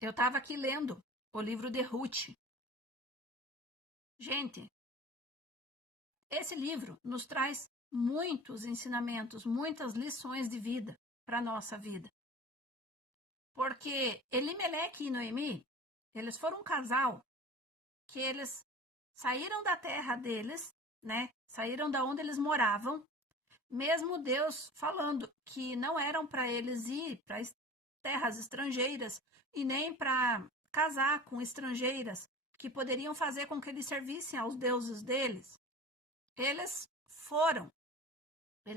Eu estava aqui lendo o livro de Ruth. Gente, esse livro nos traz muitos ensinamentos, muitas lições de vida para a nossa vida. Porque Elimeleque e Noemi, eles foram um casal que eles saíram da terra deles, né? Saíram da onde eles moravam, mesmo Deus falando que não eram para eles ir para terras estrangeiras e nem para casar com estrangeiras que poderiam fazer com que eles servissem aos deuses deles. Eles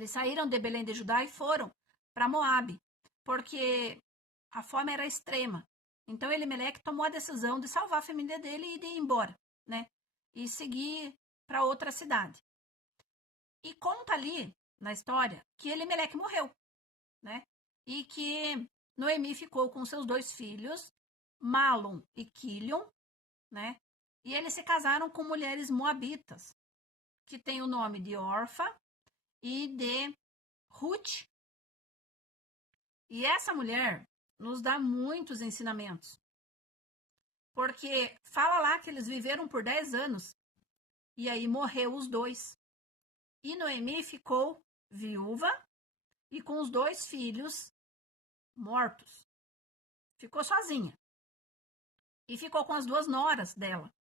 saíram de Belém de Judá e foram para Moabe, porque a fome era extrema. Então Elimeleque tomou a decisão de salvar a família dele e de ir embora, né? E seguir para outra cidade. E conta ali na história que Elimeleque morreu, né? E que Noemi ficou com seus 2 filhos, Malom e Quilion, né? E eles se casaram com mulheres moabitas, que tem o nome de Orfa e de Ruth. E essa mulher nos dá muitos ensinamentos. Porque fala lá que eles viveram por 10 anos e aí morreu os 2. E Noemi ficou viúva e com os 2 filhos mortos. Ficou sozinha. E ficou com as 2 noras dela.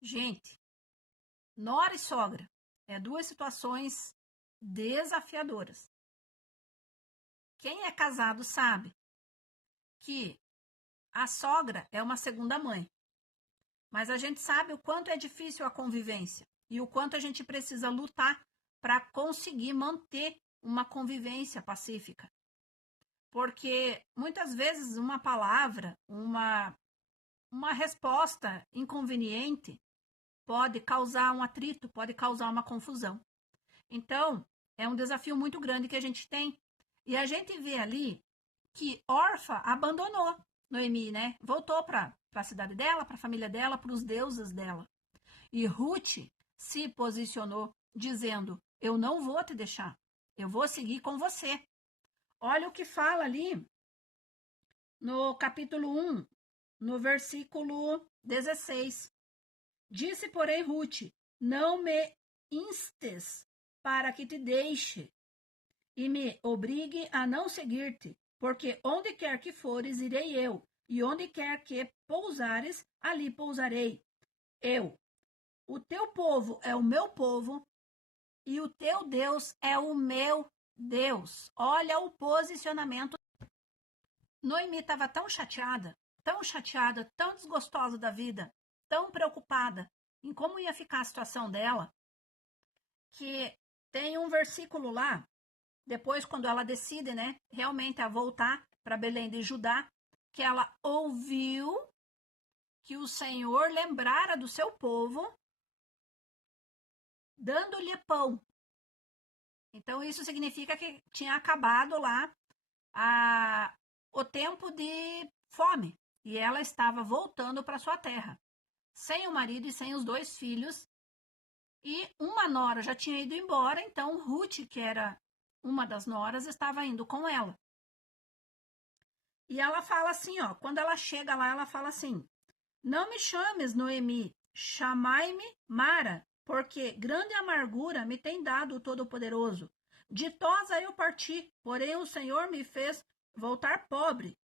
Gente, nora e sogra é 2 situações desafiadoras. Quem é casado sabe que a sogra é uma segunda mãe. Mas a gente sabe o quanto é difícil a convivência e o quanto a gente precisa lutar para conseguir manter uma convivência pacífica. Porque muitas vezes uma palavra, uma resposta inconveniente pode causar um atrito, pode causar uma confusão. Então, é um desafio muito grande que a gente tem. E a gente vê ali que Orfa abandonou Noemi, né? Voltou para a cidade dela, para a família dela, para os deuses dela. E Ruth se posicionou dizendo: eu não vou te deixar, eu vou seguir com você. Olha o que fala ali no capítulo 1, no versículo 16. Disse, porém, Ruth: não me instes para que te deixe e me obrigue a não seguir-te, porque onde quer que fores, irei eu, e onde quer que pousares, ali pousarei eu. O teu povo é o meu povo, e o teu Deus é o meu Deus. Olha o posicionamento. Noemi estava tão chateada, tão desgostosa da vida, tão preocupada em como ia ficar a situação dela, que tem um versículo lá, depois quando ela decide, né, realmente a voltar para Belém de Judá, que ela ouviu que o Senhor lembrara do seu povo, dando-lhe pão. Então isso significa que tinha acabado lá o tempo de fome, e ela estava voltando para sua terra, sem o marido e sem os 2 filhos, e uma nora já tinha ido embora, então Ruth, que era uma das noras, estava indo com ela. E ela fala assim, ó, quando ela chega lá, ela fala assim: não me chames Noemi, chamai-me Mara, porque grande amargura me tem dado o Todo-Poderoso. Ditosa eu parti, porém o Senhor me fez voltar pobre.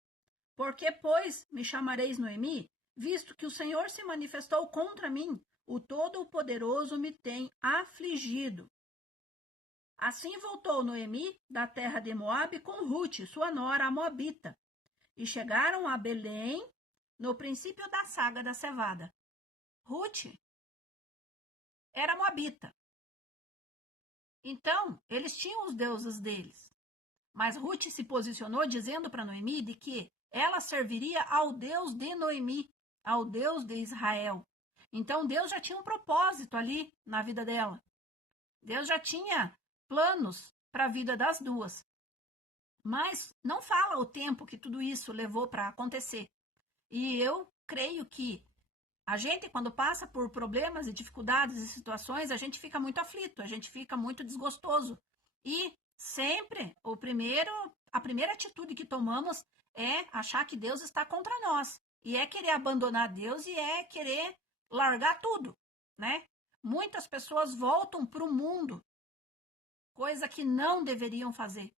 Porque, pois, me chamareis Noemi, visto que o Senhor se manifestou contra mim, o Todo-Poderoso me tem afligido. Assim voltou Noemi da terra de Moabe com Ruth, sua nora, a moabita, e chegaram a Belém no princípio da saga da cevada. Ruth era moabita. Então, eles tinham os deuses deles. Mas Ruth se posicionou dizendo para Noemi de que ela serviria ao Deus de Noemi, ao Deus de Israel. Então, Deus já tinha um propósito ali na vida dela. Deus já tinha planos para a vida das duas. Mas não fala o tempo que tudo isso levou para acontecer. E eu creio que a gente, quando passa por problemas e dificuldades e situações, a gente fica muito aflito, a gente fica muito desgostoso. E sempre a primeira atitude que tomamos é achar que Deus está contra nós. E é querer abandonar Deus e é querer largar tudo, né? Muitas pessoas voltam para o mundo, coisa que não deveriam fazer.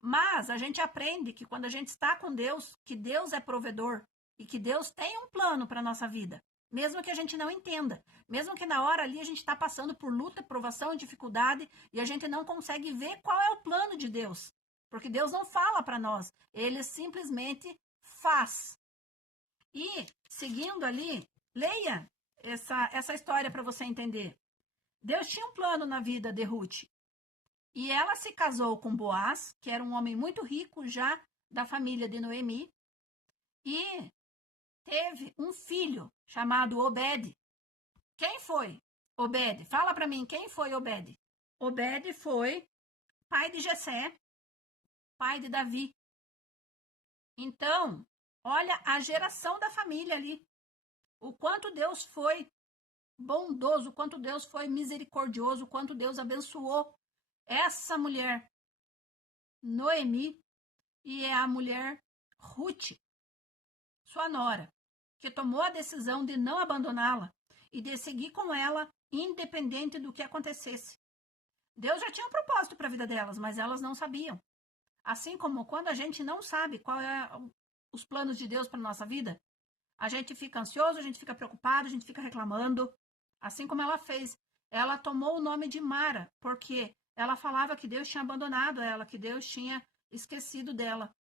Mas a gente aprende que quando a gente está com Deus, que Deus é provedor e que Deus tem um plano para a nossa vida. Mesmo que a gente não entenda, mesmo que na hora ali a gente está passando por luta, provação e dificuldade e a gente não consegue ver qual é o plano de Deus. Porque Deus não fala para nós, Ele simplesmente faz. E, seguindo ali, leia essa história para você entender. Deus tinha um plano na vida de Ruth. E ela se casou com Boaz, que era um homem muito rico já da família de Noemi, e teve um filho chamado Obed. Quem foi Obed? Fala para mim, quem foi Obed? Obed foi pai de Jessé, pai de Davi. Então, olha a geração da família ali. O quanto Deus foi bondoso, o quanto Deus foi misericordioso, o quanto Deus abençoou essa mulher, Noemi, e é a mulher Ruth, sua nora, que tomou a decisão de não abandoná-la e de seguir com ela, independente do que acontecesse. Deus já tinha um propósito para a vida delas, mas elas não sabiam. Assim como quando a gente não sabe qual é os planos de Deus para nossa vida, a gente fica ansioso, a gente fica preocupado, a gente fica reclamando. Assim como ela fez. Ela tomou o nome de Mara, porque ela falava que Deus tinha abandonado ela, que Deus tinha esquecido dela.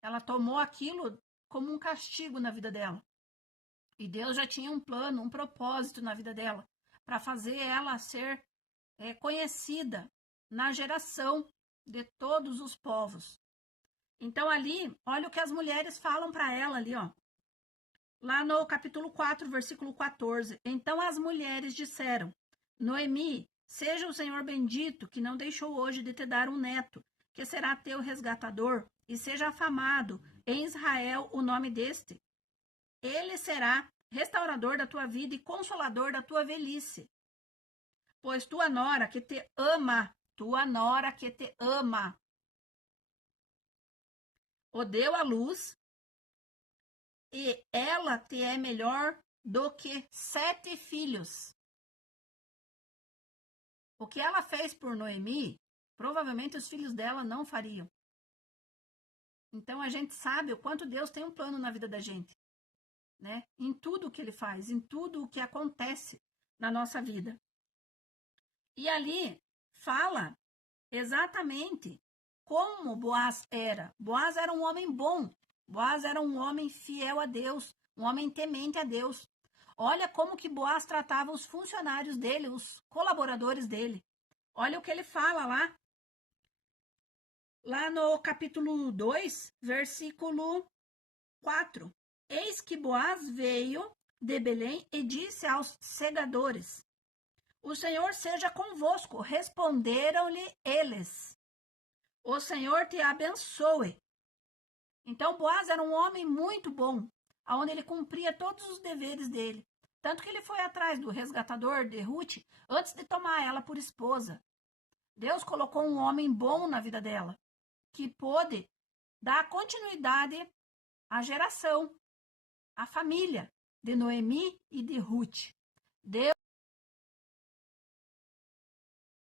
Ela tomou aquilo como um castigo na vida dela. E Deus já tinha um plano, um propósito na vida dela, para fazer ela ser conhecida na geração de todos os povos. Então ali, olha o que as mulheres falam para ela ali, ó. Lá no capítulo 4, versículo 14. Então as mulheres disseram: Noemi, seja o Senhor bendito, que não deixou hoje de te dar um neto, que será teu resgatador, e seja afamado em Israel o nome deste. Ele será restaurador da tua vida e consolador da tua velhice. Pois tua nora que te ama, o deu à luz, e ela te é melhor do que 7 filhos. O que ela fez por Noemi, provavelmente os filhos dela não fariam. Então a gente sabe o quanto Deus tem um plano na vida da gente, né? Em tudo o que Ele faz, em tudo o que acontece na nossa vida. E ali fala exatamente como Boaz era. Boaz era um homem bom. Boaz era um homem fiel a Deus, um homem temente a Deus. Olha como que Boaz tratava os funcionários dele, os colaboradores dele. Olha o que ele fala lá no capítulo 2, versículo 4. Eis que Boaz veio de Belém e disse aos segadores: O Senhor seja convosco. Responderam-lhe eles: O Senhor te abençoe. Então Boaz era um homem muito bom, onde ele cumpria todos os deveres dele. Tanto que ele foi atrás do resgatador de Ruth antes de tomar ela por esposa. Deus colocou um homem bom na vida dela, que pôde dar continuidade à geração, à família de Noemi e de Ruth. Deus